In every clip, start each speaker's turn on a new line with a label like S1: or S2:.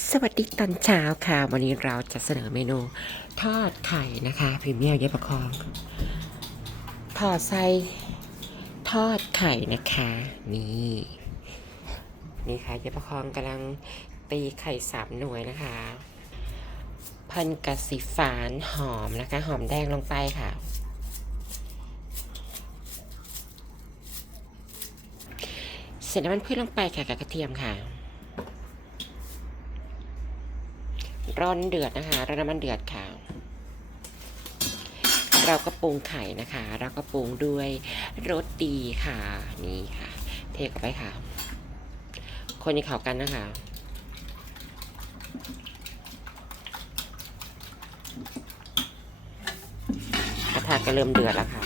S1: สวัสดีตอนเช้าค่ะ วันนี้เราจะเสนอเมนู ทอดไข่นะคะพรีเมียมเยบประคองทอดไส้ทอดไข่นะคะ นี่นี่ค่ะเยบประคองกำลังตีไข่สามหน่วยนะคะ พันกะสีฝานหอมนะคะ หอมแดงลงไปค่ะ เสร็จแล้วมันพืชลงไปค่ะกับกระเทียมค่ะ ร้อนเดือดนะคะแล้วน้ำมันเดือดค่ะ เราก็ปรุงไข่นะคะ เราก็ปรุงด้วยรสดีค่ะ นี่ค่ะ เทเข้าไปค่ะ คนให้เขากันนะคะกระทะก็เริ่มเดือดแล้วค่ะ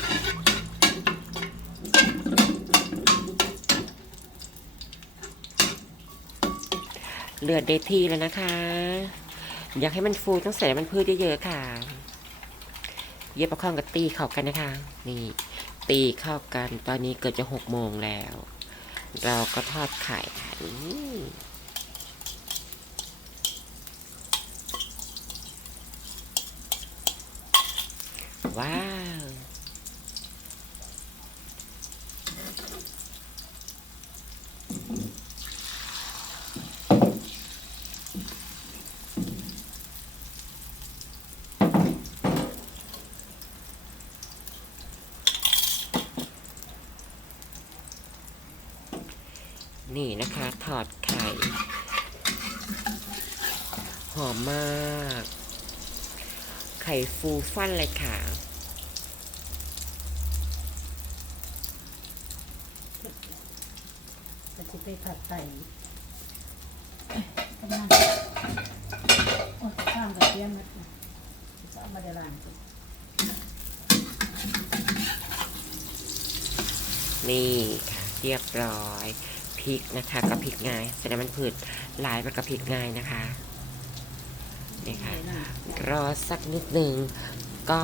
S1: เดือดเดดทีแล้วนะคะ อยากให้มันฟูต้องใส่มันพืชเยอะๆค่ะ เย็บประคองกับตีเข้ากันนะคะ นี่ ตีเข้ากัน ตอนนี้เกิดจะหกโมงแล้ว เราก็ทอดไข่ค่ะนี่ว้าว นี่นะคะ ถอดไข่ หอมมาก ไข่ฟูฟันเลยค่ะ
S2: จะสิไปผัดไก่กำลังโอ้ยข้ามกับเทียมนะจะเอามาได้ล้างก่อน
S1: นี่ค่ะ เรียบร้อย พริกนะคะกับพริกง่ายแสดงมันผืดลายมันกับพริกง่ายนะคะนี่ค่ะ
S2: นั่น
S1: รอสักนิดหนึ่งก็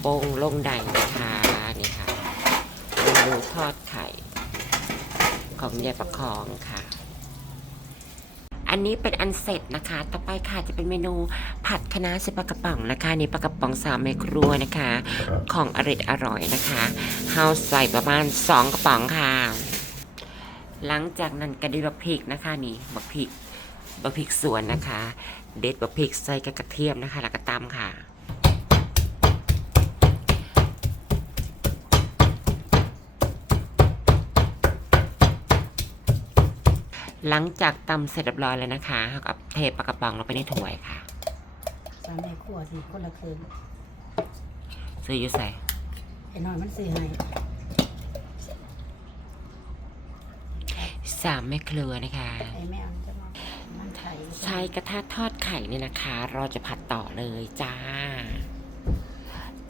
S1: โปงลงใดนะคะนี่ค่ะเมนูทอดไข่ของยายประคองค่ะ อันนี้เป็นอันเสร็จนะคะ ต่อไปค่ะจะเป็นเมนูผัดคะน้าใส่ปลากระป๋องนะคะนี่ปลากระป๋องสามแม่ครัวนะคะ ของอร่อยอร่อยนะคะเฮาใส่ประมาณสองกระป๋องค่ะ หลังจากนั้นก็ได้บักพริกนะคะนี่บักพริกบักพริกสวนนะคะ เด็ดบักพริกใส่กับกระเทียมนะคะ แล้วก็ตำค่ะหลังจากตำเสร็จเรียบร้อยแล้วนะคะเราก็เทปลากระป๋องลงไปในถ้วยค่ะ
S2: สามแม่ครัวสิคนละคืน
S1: ซื้ออยูใส่
S2: ไอ้น้อยมันซื้อให้
S1: สามแม่เครือนะคะ
S2: ไอ้แม่เอาจะมามันไทย
S1: ใช้กระทะทอดไข่นี่นะคะ เราจะผัดต่อเลยจ้า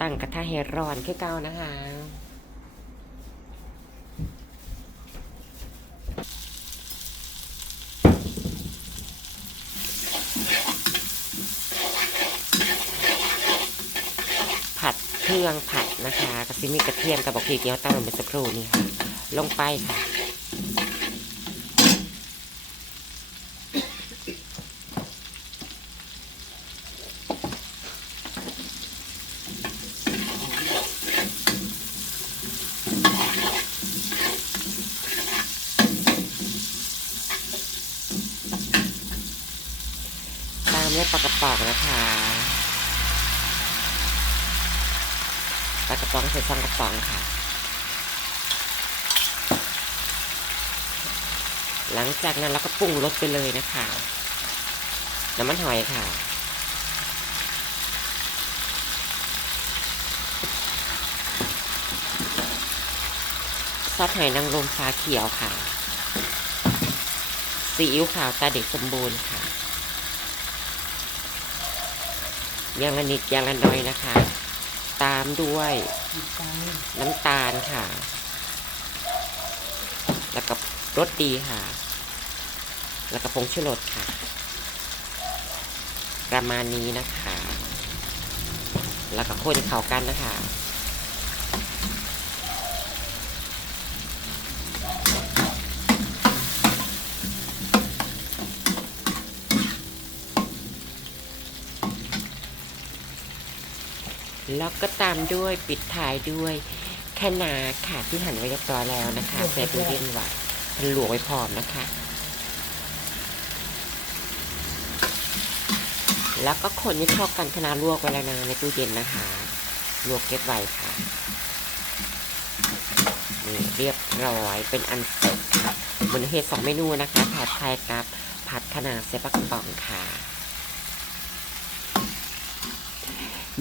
S1: ตั้งกระทะให้ร้อนขึ้นเก้านะคะผัดเครื่องผัดนะคะกระซิมีกระเทียมกับบอกพริกเนี้ยตั้งลงไปสักครู่นี่ค่ะ ลงไปค่ะ ตามด้วยปลากระป๋องนะคะปลากระป๋องใส่ซองกระป๋องค่ะ หลังจากนั้นเราก็ปรุงรสไปเลยนะคะน้ำมันหอยค่ะซอสหอยนางรมฟ้าเขียวค่ะซีอิ๊วขาวตาเด็กสมบูรณ์ค่ะ อย่างละนิดอย่างละน้อยนะคะ ตามด้วยน้ำตาลค่ะ แล้วก็รสดีค่ะ แล้วก็ผงชูรสค่ะ ประมาณนี้นะคะ แล้วก็คนเข้ากันนะคะ แล้วก็ตามด้วยปิดท้ายด้วยคะน้าค่ะที่หั่นไว้เรียบร้อยแล้วนะคะใส่ตู้เย็นไว้มันลวกไว้พร้อมนะคะ แล้วก็คนให้เข้ากันคณะลวกไว้แล้วนะในตู้เย็นนะคะ ลวกเก็บไว้ค่ะนี่เรียบร้อยเป็นอันเสร็จค่ะบนเฮดสองเมนูนะคะผัดไทยกับผัดคะน้าเซปักปองค่ะ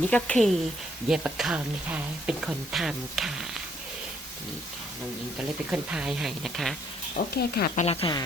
S1: นี่ก็คือเยประคองนะคะ เป็นคนทำค่ะนี่ค่ะน้องยิงก็เลยเป็นคนทายให้นะคะ โอเคค่ะไปละค่ะ